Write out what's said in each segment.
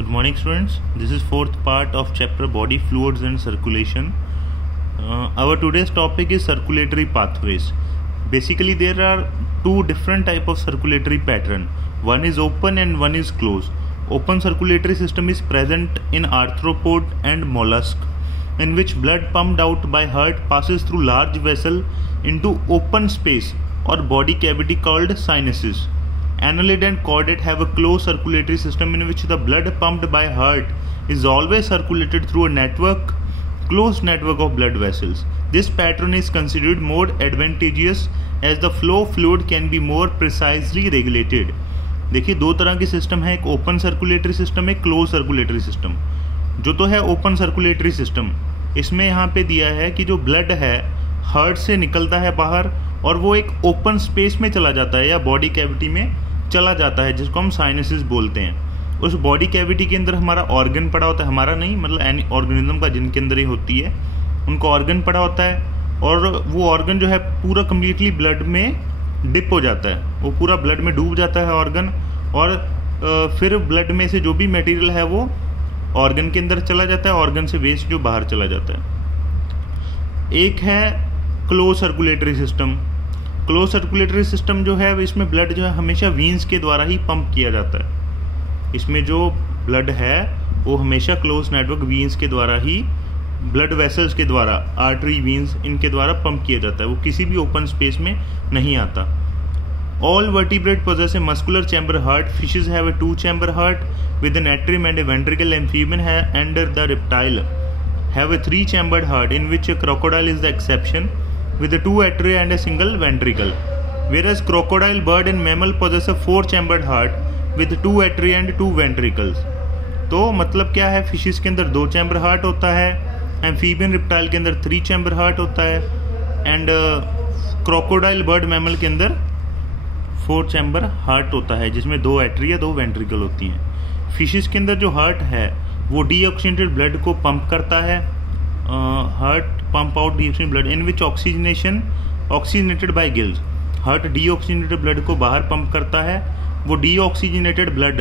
Good morning, students. This is fourth part of chapter Body Fluids and Circulation. Our today's topic is circulatory pathways. Basically, there are two different type of circulatory pattern. One is open and one is closed. Open circulatory system is present in arthropod and mollusk, in which blood pumped out by heart passes through large vessel into open space or body cavity called sinuses. Annelid and chordate have a closed circulatory system in which the blood pumped by heart is always circulated through a closed network of blood vessels. This pattern is considered more advantageous as the flow of fluid can be more precisely regulated. देखिए दो तरह के system है, एक open circulatory system, एक close circulatory system. जो तो है ओपन सर्कुलेटरी सिस्टम, इसमें यहाँ पे दिया है कि जो ब्लड है हार्ट से निकलता है बाहर और वो एक ओपन स्पेस में चला जाता है या बॉडी कैविटी में चला जाता है, जिसको हम साइनसिस बोलते हैं. उस बॉडी कैविटी के अंदर हमारा ऑर्गन पड़ा होता है, हमारा नहीं मतलब एनी ऑर्गेनिज्म का जिनके अंदर ही होती है उनको ऑर्गन पड़ा होता है, और वो ऑर्गन जो है पूरा कम्प्लीटली ब्लड में डिप हो जाता है, वो पूरा ब्लड में डूब जाता है ऑर्गन, और फिर ब्लड में से जो भी मटेरियल है वो ऑर्गन के अंदर चला जाता है, ऑर्गन से वेस्ट जो बाहर चला जाता है. एक है close circulatory system. Close circulatory system जो है इसमें ब्लड जो है हमेशा वीन्स के द्वारा ही पंप किया जाता है. इसमें जो ब्लड है वो हमेशा क्लोज नेटवर्क वीन्स के द्वारा ही, ब्लड वेसल्स के द्वारा, आर्टरी वीन्स इनके द्वारा पंप किया जाता है, वो किसी भी ओपन स्पेस में नहीं आता. All vertebrate possess a muscular chamber heart. Fishes have a two-chamber heart with an atrium and a ventricle. Amphibian and the reptile have a three-chambered heart, in which a crocodile is the exception, with a two atria and a single ventricle. Whereas crocodile, bird and mammal possess a four-chambered heart with two atria and two ventricles. तो मतलब क्या है, fishes के अंदर दो chamber heart होता है, amphibian reptile के अंदर थ्री चैम्बर हार्ट होता है, एंड क्रोकोडाइल, बर्ड, मैमल के अंदर फोर चैम्बर हार्ट होता है, जिसमें दो एट्रिया दो वेंट्रिकल होती हैं. फिशेस के अंदर जो हार्ट है वो डीऑक्सीजनेटेड ब्लड को पंप करता है. Heart pump out deoxygenated blood in which oxygenated by gills. Heart deoxygenated blood को बाहर पंप करता है, वो डीऑक्सीजनेटेड ब्लड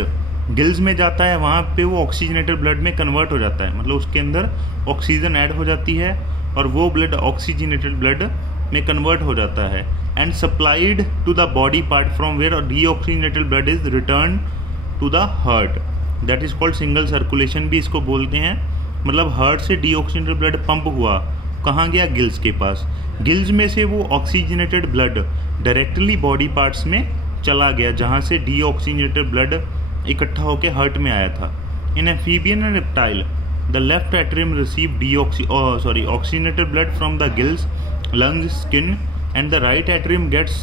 गिल्स में जाता है, वहाँ पे वो ऑक्सीजनेटेड ब्लड में कन्वर्ट हो जाता है, मतलब उसके अंदर ऑक्सीजन ऐड हो जाती है और वो ब्लड ऑक्सीजनेटेड ब्लड में कन्वर्ट हो जाता है, and supplied to the body part from where deoxygenated blood is returned to the heart. That is called single circulation भी इसको बोलते हैं. मतलब हार्ट से डीऑक्सीजनेटेड ब्लड पंप हुआ, कहाँ गया, गिल्स के पास. गिल्स में से वो oxygenated blood directly body parts में चला गया, जहाँ से डीऑक्सीजनेटेड ब्लड इकट्ठा होकर हार्ट में आया था. In amphibian and reptile the left atrium receive oxygenated blood from the gills, lungs, skin, and the right atrium gets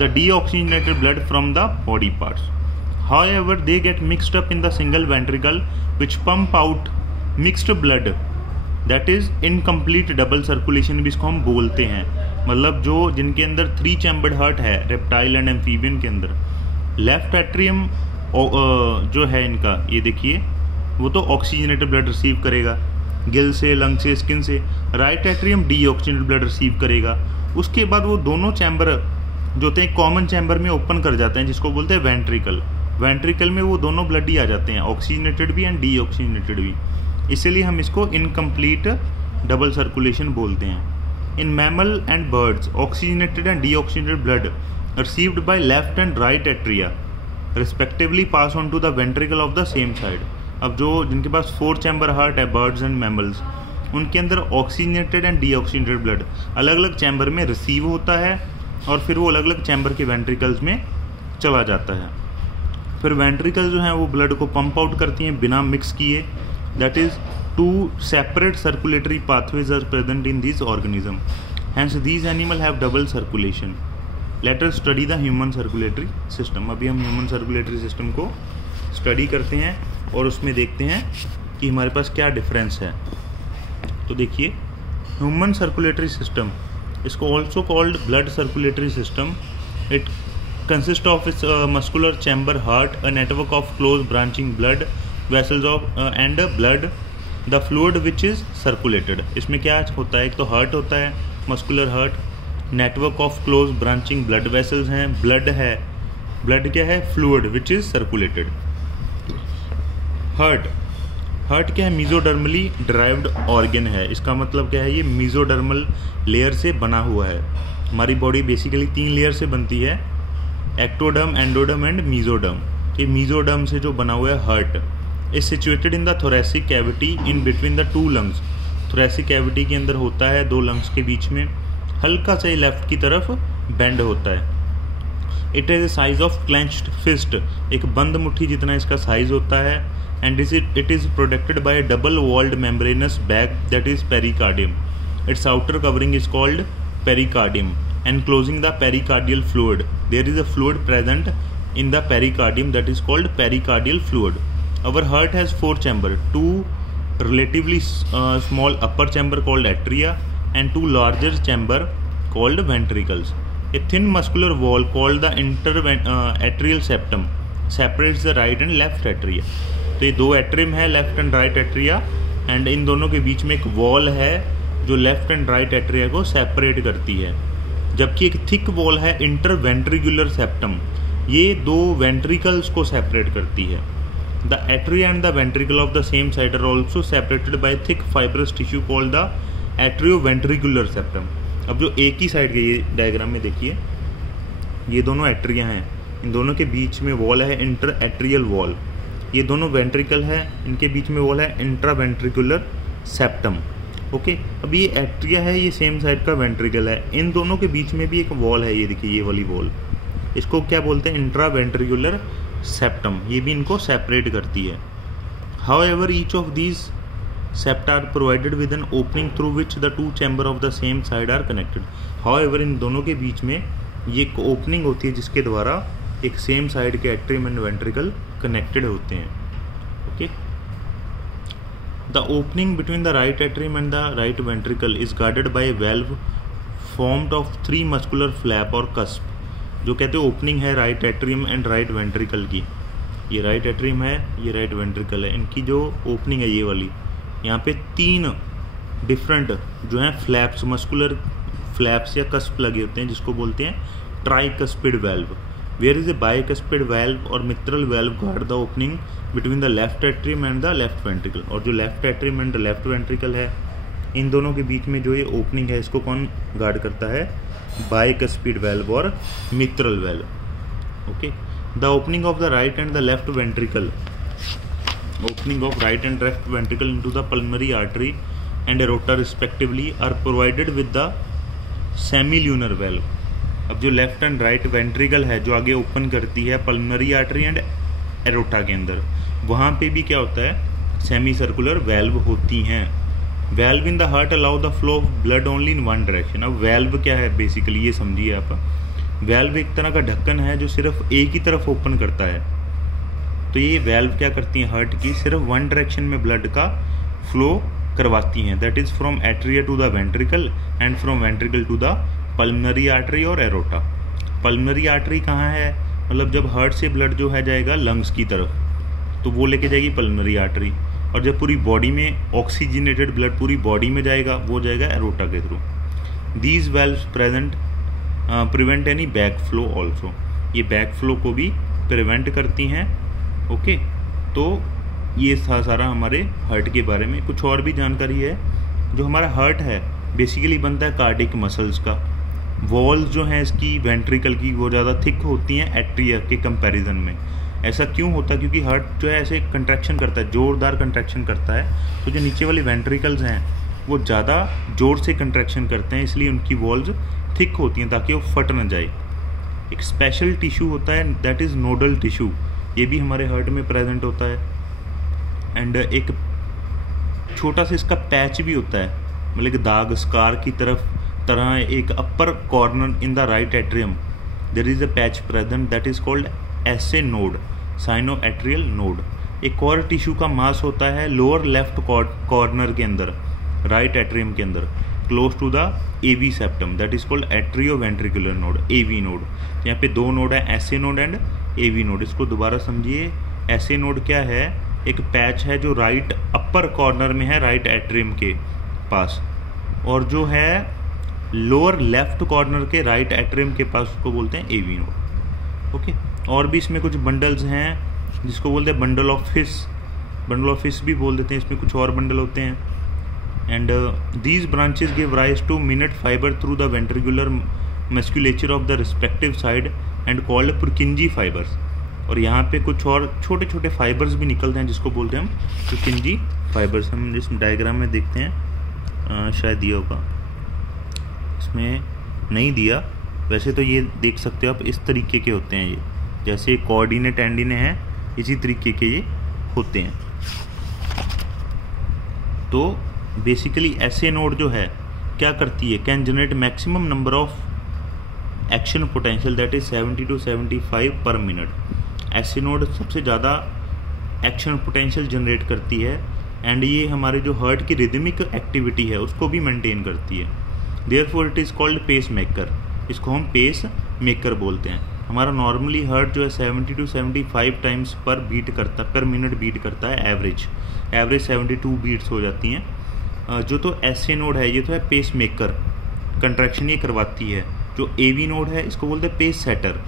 the deoxygenated blood from the body parts. However, they get mixed up in the single ventricle which pump out mixed blood. That is incomplete double circulation भी इसको हम बोलते हैं. मतलब जो जिनके अंदर three chambered heart है रेप्टाइल एंड एम्फीबियन के अंदर, लेफ्ट एट्रियम जो है इनका, ये देखिए वो तो ऑक्सीजनेटेड ब्लड रिसीव करेगा गिल से, लंग से, स्किन से. Right atrium deoxygenated blood receive करेगा. उसके बाद वो दोनों चैम्बर जो होते हैं कॉमन चैम्बर में ओपन कर जाते हैं, जिसको बोलते हैं वेंट्रिकल. वेंट्रिकल में वो दोनों ब्लड ही आ जाते हैं, ऑक्सीजनेटेड भी एंड डीऑक्सीजनेटेड भी. इसीलिए हम इसको इनकम्प्लीट डबल सर्कुलेशन बोलते हैं. In mammal and birds oxygenated and deoxygenated blood received by left and right atria respectively pass on to the ventricle of the same side. अब जो जिनके पास फोर चैम्बर हार्ट है, बर्ड्स एंड मैमल्स, उनके अंदर oxygenated and deoxygenated blood अलग अलग chamber में रिसीव होता है और फिर वो अलग अलग चैम्बर के वेंट्रिकल्स में चला जाता है. फिर वेंट्रिकल जो हैं वो ब्लड को पंप आउट करती हैं बिना मिक्स किए. That is two separate circulatory pathways are present in this organism, hence these animal have double circulation. Let us study the human circulatory system. अभी हम ह्यूमन सर्कुलेटरी सिस्टम को study करते हैं और उसमें देखते हैं कि हमारे पास क्या डिफरेंस है. तो देखिए ह्यूमन सर्कुलेटरी सिस्टम, इसको also called blood circulatory system. It consist of its muscular chamber heart, a network of close branching blood vessels of and blood, the fluid which is circulated. इसमें क्या होता है, एक तो हार्ट होता है, muscular heart, network of close branching blood vessels हैं, blood है, ब्लड क्या है, fluid which is circulated. Heart heart क्या है, मीजोडर्मली ड्राइव्ड ऑर्गन है। इसका मतलब क्या है, ये मीजोडर्मल लेयर से बना हुआ है। हमारी बॉडी बेसिकली 3 लेयर से बनती है, एक्टोडर्म, एंडोडर्म एंड मीजोडर्म। ये मीजोडर्म से जो बना हुआ है heart is situated in the thoracic cavity in between the 2 lungs. Thoracic cavity के अंदर होता है 2 लंग्स के बीच में, हल्का सा लेफ्ट की तरफ बेंड होता है। It is size of clenched fist, एक बंद मुट्ठी जितना इसका साइज होता है। And it is protected by a double walled membranous bag that is pericardium. Its outer covering is called pericardium enclosing the pericardial fluid. There is a fluid present in the pericardium that is called pericardial fluid. Our heart has 4 chambers, 2 relatively small upper chamber called atria and 2 larger chamber called ventricles. A thin muscular wall called the interatrial septum separates the right and left atria. तो ये 2 atrium है, left and right atria, and इन दोनों के बीच में एक wall है जो लेफ्ट एंड राइट एट्रिया को सेपरेट करती है। जबकि एक थिक वॉल है इंटरवेंट्रिकुलर सेप्टम, ये 2 वेंट्रिकल्स को सेपरेट करती है। The atria and the ventricle of the same side are also separated by thick fibrous tissue called the atrioventricular septum. अब जो एक ही साइड के, ये डायग्राम में देखिए, ये दोनों एट्रिया हैं, इन दोनों के बीच में वॉल है इंटर एट्रियल वॉल। ये दोनों वेंट्रिकल है, इनके बीच में वॉल है इंट्रावेंट्रिकुलर सेप्टम। ओके, अब ये एट्रिया है, ये सेम साइड का वेंट्रिकल है, इन दोनों के बीच में भी एक वॉल है, ये देखिए ये वाली वॉल, इसको क्या बोलते हैं, इंट्रावेंट्रिकुलर सेप्टम। ये भी इनको सेपरेट करती है। However each of these septa are provided with an opening through which the 2 chamber of the same side are connected. However इन दोनों के बीच में ये एक ओपनिंग होती है जिसके द्वारा एक सेम साइड के एट्रियम एंड वेंट्रिकल कनेक्टेड होते हैं। Okay, The opening between the right atrium and the right ventricle is guarded by a valve formed of 3 muscular flap और cusp। जो कहते हैं ओपनिंग है right atrium and right ventricle की, ये right atrium है, ये राइट वेंट्रिकल है, इनकी जो ओपनिंग है ये वाली, यहाँ पे 3 डिफरेंट जो हैं फ्लैप्स, मस्कुलर फ्लैप्स या कस्प लगे होते हैं, जिसको बोलते हैं tricuspid valve. Where is a bicuspid valve और mitral valve guard the opening between the left atrium and the left ventricle. और जो left atrium and left ventricle है, इन दोनों के बीच में जो ये ओपनिंग है, इसको कौन गार्ड करता है, बाइकस्पिड वेल्व और mitral valve. Okay, the opening of the right and the left ventricle, opening of right and left ventricle into the pulmonary artery and aorta respectively are provided with the semilunar valve. अब जो left and right ventricle है जो आगे open करती है pulmonary artery and aorta के अंदर, वहाँ पे भी क्या होता है, सेमी सर्कुलर वेल्व होती हैं। Valve in the heart allow the flow of blood only in one direction. अब वेल्व क्या है बेसिकली, ये समझिए आप, वेल्व एक तरह का ढक्कन है जो सिर्फ एक ही तरफ ओपन करता है। तो ये वेल्व क्या करती हैं, हार्ट की सिर्फ वन डायरेक्शन में ब्लड का फ्लो करवाती हैं, that is from atria to the ventricle and from ventricle to the pulmonary artery और एरोटा। पल्मोनरी आर्टरी कहाँ है, मतलब जब हार्ट से ब्लड जो है जाएगा लंग्स की तरफ, तो वो लेके जाएगी पल्मोनरी आर्टरी, और जब पूरी बॉडी में ऑक्सीजनेटेड ब्लड पूरी बॉडी में जाएगा, वो जाएगा एरोटा के through. These valves prevent any back flow also, ये बैक फ्लो को भी प्रिवेंट करती हैं। ओके, तो ये था सारा हमारे हार्ट के बारे में। कुछ और भी जानकारी है, जो हमारा हार्ट है बेसिकली बनता है कार्डिक मसल्स का। वॉल्स जो हैं इसकी वेंट्रिकल की वो ज़्यादा थिक होती हैं एट्रिया के कंपैरिजन में। ऐसा क्यों होता है, क्योंकि हार्ट जो है ऐसे कंट्रैक्शन करता है, जोरदार कंट्रैक्शन करता है, तो जो नीचे वाली वेंट्रिकल्स हैं वो ज़्यादा जोर से कंट्रैक्शन करते हैं, इसलिए उनकी वॉल्स थिक होती हैं ताकि वो फट ना जाए। एक स्पेशल टिश्यू होता है दैट इज़ नोडल टिश्यू, ये भी हमारे हार्ट में प्रेजेंट होता है। एंड एक छोटा सा इसका पैच भी होता है, मतलब एक दाग स्कार की तरह एक upper corner in the right atrium there is a patch present that is called SA node, sino atrial node. एक और टिश्यू का मास होता है लोअर लेफ्ट कॉर्नर के अंदर, राइट एट्रियम के अंदर, close to the AV septum, that is called atrio ventricular node, AV node. यहाँ पे 2 नोड है, SA node and AV node. इसको दोबारा समझिए, एसे नोड क्या है, एक पैच है जो राइट अपर कॉर्नर में है राइट एट्रियम के पास, और जो है लोअर लेफ्ट कॉर्नर के राइट एट्रियम के पास, उसको बोलते हैं एवी नोड। ओके, और भी इसमें कुछ बंडल्स हैं जिसको बोलते हैं bundle of his, bundle of fish भी बोल देते हैं, इसमें कुछ और बंडल होते हैं। And these branches give rise to minute fibre through the ventricular musculature of the respective side and called पुरकिंजी fibres. और यहाँ पे कुछ और छोटे छोटे फाइबर्स भी निकलते हैं जिसको बोलते हैं हम पुरकिंजी फाइबर्स। हम इस डायग्राम में देखते हैं, शायद दिया होगा, इसमें नहीं दिया, वैसे तो ये देख सकते हो आप, इस तरीके के होते हैं ये, जैसे कोऑर्डिनेट एंडिने हैं इसी तरीके के ये होते हैं। तो बेसिकली ऐसे नोड जो है क्या करती है, can generate maximum number of action potential that is 70 to 75 पर मिनट। ऐसे नोड सबसे ज़्यादा एक्शन पोटेंशियल जनरेट करती है एंड ये हमारे जो हार्ट की रिदमिक एक्टिविटी है उसको भी मेंटेन करती है। Therefore it is called pacemaker, इसको हम पेस मेकर बोलते हैं। हमारा नॉर्मली हार्ट जो है 70 to 75 times per minute beat करता है, एवरेज 72 बीट्स हो जाती हैं। जो तो एसए नोड है ये तो है पेस मेकर, कंट्रैक्शन ये करवाती है। जो एवी नोड है इसको बोलते हैं पेस सेटर,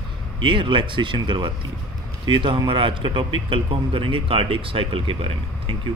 ये रिलैक्सेशन करवाती है। तो ये था हमारा आज का टॉपिक। कल को हम करेंगे कार्डियक साइकिल के बारे में। Thank you.